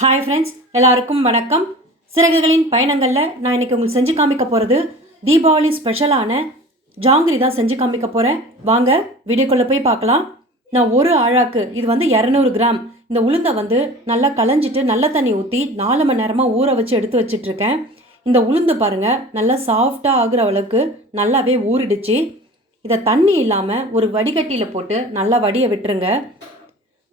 Hi friends, எல்லாருக்கும் வணக்கம். சிறகுகளின் பயணங்களில் நான் இன்றைக்கி உங்களுக்கு செஞ்சு காமிக்க போகிறது தீபாவளி ஸ்பெஷலான ஜாங்கிரி தான் செஞ்சு காமிக்க போகிறேன். வாங்க வீடியோக்குள்ளே போய் பார்க்கலாம். நான் ஒரு ஆழாக்கு இது 200 கிராம் இந்த உளுந்தை நல்லா களைஞ்சிட்டு நல்ல தண்ணி ஊற்றி 4 மணி நேரமாக ஊற வச்சு எடுத்து வச்சிட்ருக்கேன். இந்த உளுந்து பாருங்கள், நல்லா சாஃப்டாக ஆகிற அளவுக்கு நல்லாவே ஊறிடுச்சு. இதை தண்ணி இல்லாமல் ஒரு வடிகட்டியில் போட்டு நல்லா வடிய விட்டுருங்க.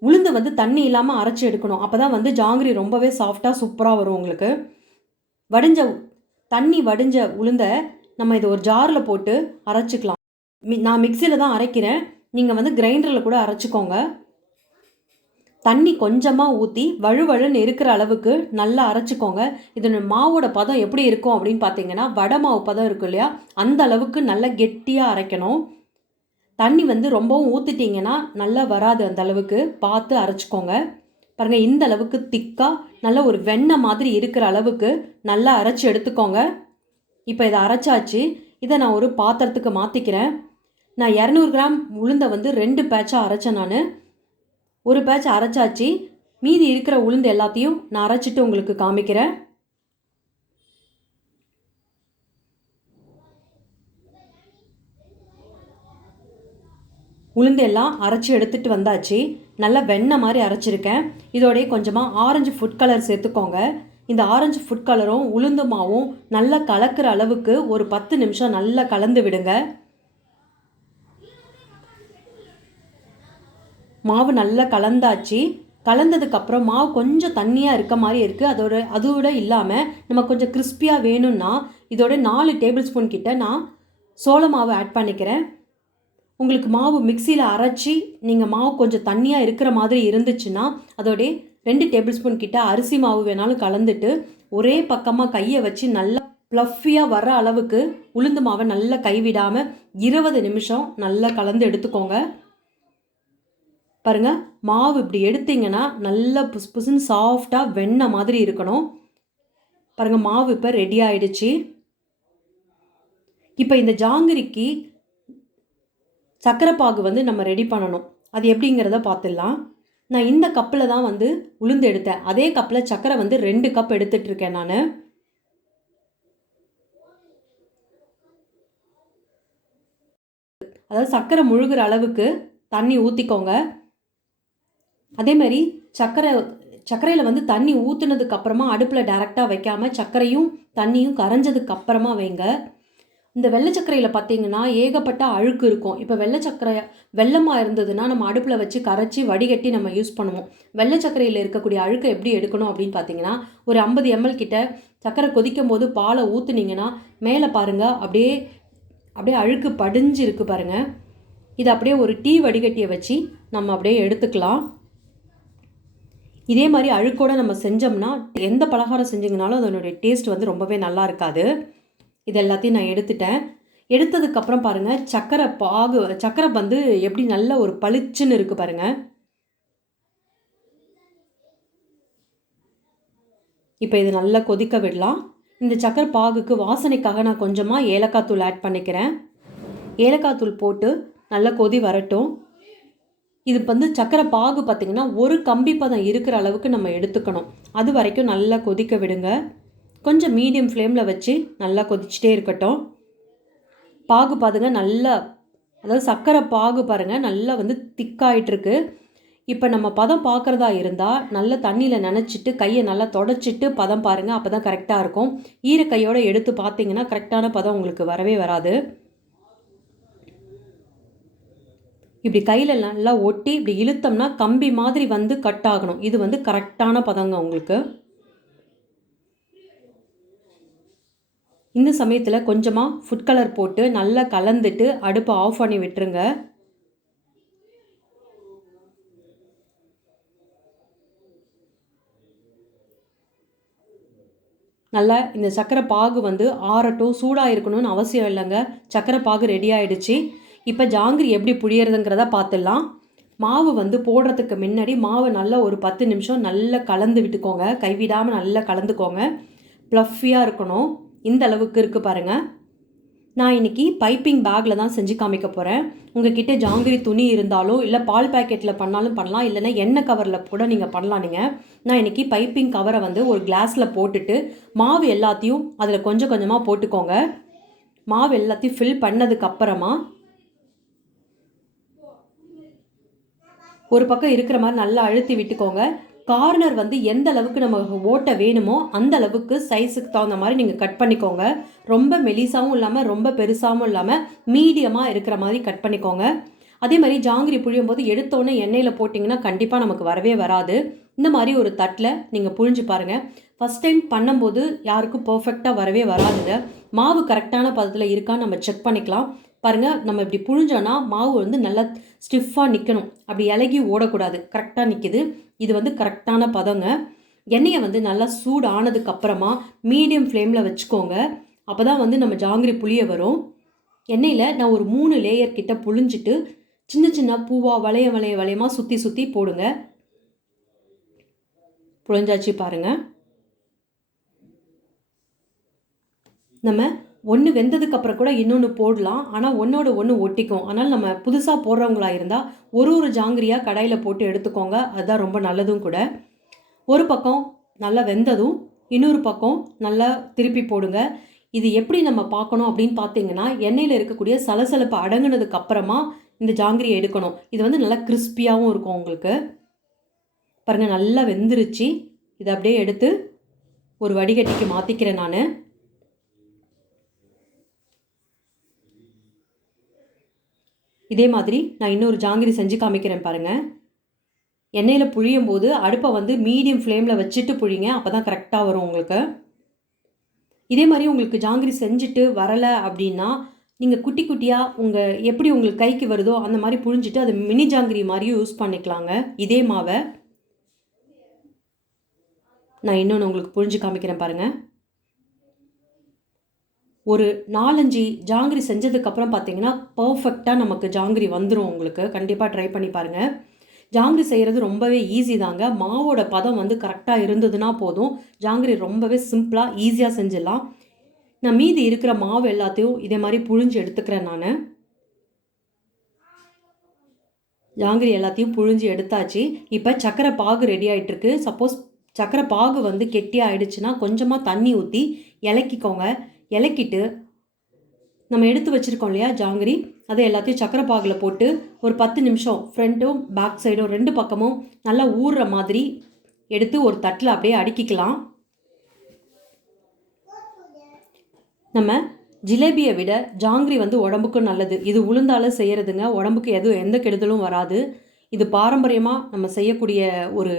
உளுந்து தண்ணி இல்லாமல் அரைச்சி எடுக்கணும். அப்போ தான் ஜாங்கிரி ரொம்பவே சாஃப்டாக சூப்பராக வரும் உங்களுக்கு. தண்ணி வடிஞ்ச உளுந்தை நம்ம இதை ஒரு ஜாரில் போட்டு அரைச்சிக்கலாம். நான் மிக்சியில் தான் அரைக்கிறேன், நீங்கள் கிரைண்டரில் கூட அரைச்சிக்கோங்க. தண்ணி கொஞ்சமாக ஊற்றி வழுவழுன்னு இருக்கிற அளவுக்கு நல்லா அரைச்சிக்கோங்க. இதோட மாவோட பதம் எப்படி இருக்கும் அப்படின்னு பார்த்தீங்கன்னா, வடை மாவு பதம் இருக்கும் இல்லையா, அந்த அளவுக்கு நல்லா கெட்டியாக அரைக்கணும். தண்ணி ரொம்பவும் ஊற்றிட்டிங்கன்னா நல்லா வராது, அந்த அளவுக்கு பார்த்து அரைச்சிக்கோங்க. பாருங்கள், இந்த அளவுக்கு திக்காக நல்ல ஒரு வெண்ணெய் மாதிரி இருக்கிற அளவுக்கு நல்லா அரைச்சி எடுத்துக்கோங்க. இப்போ இதை அரைச்சாச்சு. இதை நான் ஒரு பாத்திரத்துக்கு மாற்றிக்கிறேன். நான் 200 கிராம் உளுந்தை 2 பேட்சாக அரைச்சேன். நான் ஒரு பேட்ச் அரைச்சாச்சு. மீதி இருக்கிற உளுந்து எல்லாத்தையும் நான் அரைச்சிட்டு உங்களுக்கு காமிக்கிறேன். உளுந்து எல்லாம் அரைச்சி எடுத்துகிட்டு வந்தாச்சு. நல்லா வெண்ணெய் மாதிரி அரைச்சிருக்கேன். இதோடைய கொஞ்சமாக ஆரஞ்சு ஃபுட் கலர் சேர்த்துக்கோங்க. இந்த ஆரஞ்சு ஃபுட் கலரும் உளுந்து மாவும் நல்லா கலக்கிற அளவுக்கு ஒரு 10 நிமிஷம் நல்லா கலந்து விடுங்க. மாவு நல்லா கலந்தாச்சு. கலந்ததுக்கப்புறம் மாவு கொஞ்சம் தண்ணியாக இருக்க மாதிரி இருக்குது. அதோட இல்லாமல் நம்ம கொஞ்சம் கிறிஸ்பியாக வேணும்னா இதோட 4 டேபிள் ஸ்பூன் கிட்ட நான் சோள மாவு ஆட் பண்ணிக்கிறேன். உங்களுக்கு மாவு மிக்சியில் அரைச்சி நீங்கள் மாவு கொஞ்சம் தண்ணியாக இருக்கிற மாதிரி இருந்துச்சுன்னா அதோடைய 2 டேபிள் ஸ்பூன் கிட்ட அரிசி மாவு வேணாலும் கலந்துட்டு ஒரே பக்கமாக கையை வச்சு நல்லா ப்ளஃபியாக வர அளவுக்கு உளுந்து மாவை நல்லா கைவிடாமல் 20 நிமிஷம் நல்லா கலந்து எடுத்துக்கோங்க. பாருங்கள், மாவு இப்படி எடுத்திங்கன்னா நல்லா புசுன்னு சாஃப்டாக வெண்ணெய் மாதிரி இருக்கணும். பாருங்கள், மாவு இப்போ ரெடி ஆகிடுச்சு. இப்போ இந்த ஜாங்கிரிக்கு சர்க்கரை பாகு நம்ம ரெடி பண்ணணும். அது எப்படிங்கிறத பார்த்துடலாம். நான் இந்த கப்பில் தான் உளுந்து எடுத்தேன். அதே கப்பில் சர்க்கரை 2 கப் எடுத்துகிட்ருக்கேன் நான். அதாவது சர்க்கரை முழுகிற அளவுக்கு தண்ணி ஊற்றிக்கோங்க. அதே மாதிரி சர்க்கரையில் தண்ணி ஊற்றுனதுக்கு அப்புறமா அடுப்பில் டைரெக்டாக வைக்காமல் சர்க்கரையும் தண்ணியும் கரைஞ்சதுக்கு அப்புறமா வைங்க. இந்த வெள்ளை சர்க்கரையில் பார்த்தீங்கன்னா ஏகப்பட்ட அழுக்கு இருக்கும். இப்போ வெள்ளமாக இருந்ததுன்னா நம்ம அடுப்பில் வச்சு கரைச்சி வடிகட்டி நம்ம யூஸ் பண்ணுவோம். வெள்ளை சர்க்கரையில் இருக்கக்கூடிய அழுக்கை எப்படி எடுக்கணும் அப்படின்னு பார்த்தீங்கன்னா, ஒரு 50 ml கிட்ட சர்க்கரை கொதிக்கும் போது பாலை ஊற்றுனீங்கன்னா மேலே பாருங்கள் அப்படியே அழுக்கு படிஞ்சு இருக்குது பாருங்கள். இதை அப்படியே ஒரு டீ வடிகட்டியை வச்சு நம்ம அப்படியே எடுத்துக்கலாம். இதே மாதிரி அழுக்கோடு நம்ம செஞ்சோம்னா எந்த பலகாரம் செஞ்சிங்கனாலும் அதனுடைய டேஸ்ட் ரொம்பவே நல்லா இருக்காது. இது எல்லாத்தையும் நான் எடுத்துட்டேன். எடுத்ததுக்கப்புறம் பாருங்கள், சர்க்கரை எப்படி நல்ல ஒரு பளிச்சுன்னு இருக்குது பாருங்கள். இப்போ இது நல்லா கொதிக்க விடலாம். இந்த சர்க்கரை பாகுக்கு வாசனைக்காக நான் கொஞ்சமாக ஏலக்காய் தூள் ஆட் பண்ணிக்கிறேன். ஏலக்காய் தூள் போட்டு நல்லா கொதி வரட்டும். இது சர்க்கரை பாகு பார்த்திங்கன்னா ஒரு கம்பி பதம் இருக்கிற அளவுக்கு நம்ம எடுத்துக்கணும். அது வரைக்கும் நல்லா கொதிக்க விடுங்க. கொஞ்சம் மீடியம் ஃப்ளேமில் வச்சு நல்லா கொதிச்சுட்டே இருக்கட்டும். பாகு பாருங்க, நல்லா அதாவது சர்க்கரை பாகு பாருங்கள் நல்லா திக்காயிட்ருக்கு. இப்போ நம்ம பதம் பார்க்குறதா இருந்தால் நல்ல தண்ணியில் நனைச்சிட்டு கையை நல்லா தொடச்சிட்டு பதம் பாருங்கள். அப்போ தான் கரெக்டாக இருக்கும். ஈரக்கையோடு எடுத்து பார்த்தீங்கன்னா கரெக்டான பதம் உங்களுக்கு வரவே வராது. இப்படி கையில் நல்லா ஒட்டி இப்படி இழுத்தோம்னா கம்பி மாதிரி கட் ஆகணும். இது கரெக்டான பதங்க உங்களுக்கு. இந்த சமயத்தில் கொஞ்சமாக ஃபுட் கலர் போட்டு நல்லா கலந்துட்டு அடுப்பை ஆஃப் பண்ணி விட்டுருங்க. நல்லா இந்த சர்க்கரை பாகு ஆறட்டும். சூடாக இருக்கணும்னு அவசியம் இல்லைங்க. சர்க்கரை பாகு ரெடி ஆகிடுச்சு. இப்போ ஜாங்கிரி எப்படி புளியறதுங்கிறத பார்த்துடலாம். மாவு போடுறதுக்கு முன்னாடி மாவை நல்லா ஒரு 10 நிமிஷம் நல்லா கலந்து விட்டுக்கோங்க. கைவிடாமல் நல்லா கலந்துக்கோங்க. ப்ளஃபியாக இருக்கணும். இந்த அளவுக்கு இருக்குது பாருங்கள். நான் இன்றைக்கி பைப்பிங் பேக்கில் தான் செஞ்சு காமிக்க போகிறேன். உங்கள் கிட்டே ஜாங்கிரி துணி இருந்தாலும் இல்லை பால் பேக்கெட்டில் பண்ணாலும் பண்ணலாம், இல்லைன்னா எண்ணெய் கவரில் கூட நீங்கள் பண்ணலாம். நான் இன்றைக்கி பைப்பிங் கவரை வந்து ஒரு கிளாஸில் போட்டுட்டு மாவு எல்லாத்தையும் அதில் கொஞ்சம் கொஞ்சமாக போட்டுக்கோங்க. மாவு எல்லாத்தையும் ஃபில் பண்ணதுக்கப்புறமா ஒரு பக்கம் இருக்கிற மாதிரி நல்லா அழுத்தி விட்டுக்கோங்க. கார்னர் வந்து எந்த அளவுக்கு நம்ம ஓட்ட வேணுமோ அந்த அளவுக்கு சைஸுக்கு தகுந்த மாதிரி நீங்கள் கட் பண்ணிக்கோங்க. ரொம்ப மெலிசாவும் இல்லாமல் ரொம்ப பெருசாகவும் இல்லாமல் மீடியமாக இருக்கிற மாதிரி கட் பண்ணிக்கோங்க. அதே மாதிரி ஜாங்கிரி புழியும் போது எடுத்தோன்னே எண்ணெயில் போட்டிங்கன்னா கண்டிப்பாக நமக்கு வரவே வராது. இந்த மாதிரி ஒரு தட்டில் நீங்கள் புழிஞ்சு பாருங்கள். ஃபஸ்ட் டைம் பண்ணும்போது யாருக்கும் பர்ஃபெக்டாக வரவே வராதுங்க. மாவு கரெக்டான பதத்தில் இருக்கான்னு நம்ம செக் பண்ணிக்கலாம். பாருங்கள், நம்ம இப்படி புழிஞ்சோன்னா மாவு வந்து நல்லா ஸ்டிஃபாக நிற்கணும், அப்படி இலகி ஓடக்கூடாது, கரெக்டாக நிற்கிது. இது வந்து கரெக்டான பதங்க. எண்ணெயை வந்து நல்லா சூடு ஆனதுக்கப்புறமா மீடியம் ஃப்ளேமில் வச்சுக்கோங்க. அப்போ தான் வந்து நம்ம ஜாங்கிரி புளிய வரும். எண்ணெயில் நான் ஒரு 3 லேயர் கிட்ட புழிஞ்சிட்டு சின்ன சின்ன பூவாக வளையமாக சுற்றி சுற்றி போடுங்க. புழிஞ்சாச்சு பாருங்கள். நம்ம ஒன்று வெந்ததுக்கப்புறம் கூட இன்னொன்று போடலாம், ஆனால் ஒன்றோட ஒன்று ஒட்டிக்கும். அதனால் நம்ம புதுசாக போடுறவங்களா இருந்தால் ஒரு ஜாங்கிரியாக கடாயில் போட்டு எடுத்துக்கோங்க. அதுதான் ரொம்ப நல்லதும் கூட. ஒரு பக்கம் நல்லா வெந்ததும் இன்னொரு பக்கம் நல்லா திருப்பி போடுங்க. இது எப்படி நம்ம பார்க்கணும் அப்படின்னு பார்த்தீங்கன்னா, எண்ணெயில் இருக்கக்கூடிய சலசலப்பு அடங்குனதுக்கு அப்புறமா இந்த ஜாங்கிரியை எடுக்கணும். இது வந்து நல்லா கிறிஸ்பியாகவும் இருக்கும் உங்களுக்கு. பாருங்கள், நல்லா வெந்துருச்சு. இதை அப்படியே எடுத்து ஒரு வடிகட்டிக்கு மாற்றிக்கிறேன் நான். இதே மாதிரி நான் இன்னொரு ஜாங்கிரி செஞ்சு காமிக்கிறேன் பாருங்கள். எண்ணெயில் புழியும் போது அடுப்பை வந்து மீடியம் ஃப்ளேமில் வச்சுட்டு புழிங்க, அப்போ தான் கரெக்டாக வரும் உங்களுக்கு. இதே மாதிரி உங்களுக்கு ஜாங்கிரி செஞ்சுட்டு வரலை அப்படின்னா நீங்கள் குட்டி குட்டியாக எப்படி உங்களுக்கு கைக்கு வருதோ அந்த மாதிரி புழிஞ்சிட்டு அது மினி ஜாங்கிரி மாதிரியும் யூஸ் பண்ணிக்கலாங்க. இதே மாவை நான் இன்னொன்று உங்களுக்கு புழிஞ்சு காமிக்கிறேன் பாருங்கள். ஒரு 4-5 ஜாங்கிரி செஞ்சதுக்கப்புறம் பார்த்தீங்கன்னா பர்ஃபெக்டாக நமக்கு ஜாங்கிரி வந்துடும் உங்களுக்கு. கண்டிப்பாக ட்ரை பண்ணி பாருங்கள். ஜாங்கிரி செய்கிறது ரொம்பவே ஈஸி தாங்க. மாவோட பதம் வந்து கரெக்டாக இருந்ததுன்னா போதும், ஜாங்கிரி ரொம்பவே சிம்பிளாக ஈஸியாக செஞ்சிடலாம். நான் மீதி இருக்கிற மாவு எல்லாத்தையும் இதே மாதிரி புழிஞ்சு எடுத்துக்கிறேன் நான். ஜாங்கிரி எல்லாத்தையும் புழிஞ்சு எடுத்தாச்சு. இப்போ சக்கரை பாகு ரெடி ஆகிட்டுருக்கு. சப்போஸ் சக்கரை பாகு வந்து கெட்டியாக ஆயிடுச்சுன்னா கொஞ்சமாக தண்ணி ஊற்றி இலக்கிக்கோங்க. இலக்கிட்டு நம்ம எடுத்து வச்சுருக்கோம் இல்லையா ஜாங்கிரி, அதை எல்லாத்தையும் சக்கரை பாகில் போட்டு ஒரு 10 நிமிஷம் ஃப்ரண்ட்டும் பேக் சைடும் 2 பக்கமும் நல்லா ஊறுற மாதிரி எடுத்து ஒரு தட்டில் அப்படியே அடுக்கிக்கலாம். நம்ம ஜிலேபியை விட ஜாங்கிரி வந்து உடம்புக்கும் நல்லது. இது உளுந்தால செய்கிறதுங்க. உடம்புக்கு எந்த கெடுதலும் வராது. இது பாரம்பரியமாக நம்ம செய்யக்கூடிய ஒரு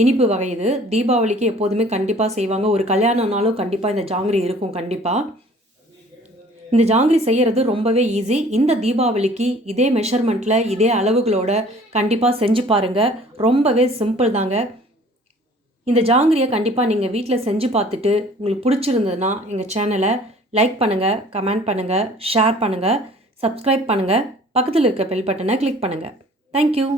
இனிப்பு வகை. இது தீபாவளிக்கு எப்போதுமே கண்டிப்பாக செய்வாங்க. ஒரு கல்யாணம்னாலும் கண்டிப்பாக இந்த ஜாங்கிரி இருக்கும். கண்டிப்பாக இந்த ஜாங்கிரி செய்கிறது ரொம்பவே ஈஸி. இந்த தீபாவளிக்கு இதே மெஷர்மெண்ட்டில் இதே அளவுகளோட கண்டிப்பாக செஞ்சு பாருங்கள். ரொம்பவே சிம்பிள் தாங்க. இந்த ஜாங்கிரியை கண்டிப்பாக நீங்கள் வீட்டில் செஞ்சு பார்த்துட்டு உங்களுக்கு பிடிச்சிருந்ததுன்னா எங்கள் சேனலை லைக் பண்ணுங்கள், கமெண்ட் பண்ணுங்கள், ஷேர் பண்ணுங்கள், சப்ஸ்கிரைப் பண்ணுங்கள், பக்கத்தில் இருக்க பெல் பட்டனை கிளிக் பண்ணுங்கள். தேங்க்யூ.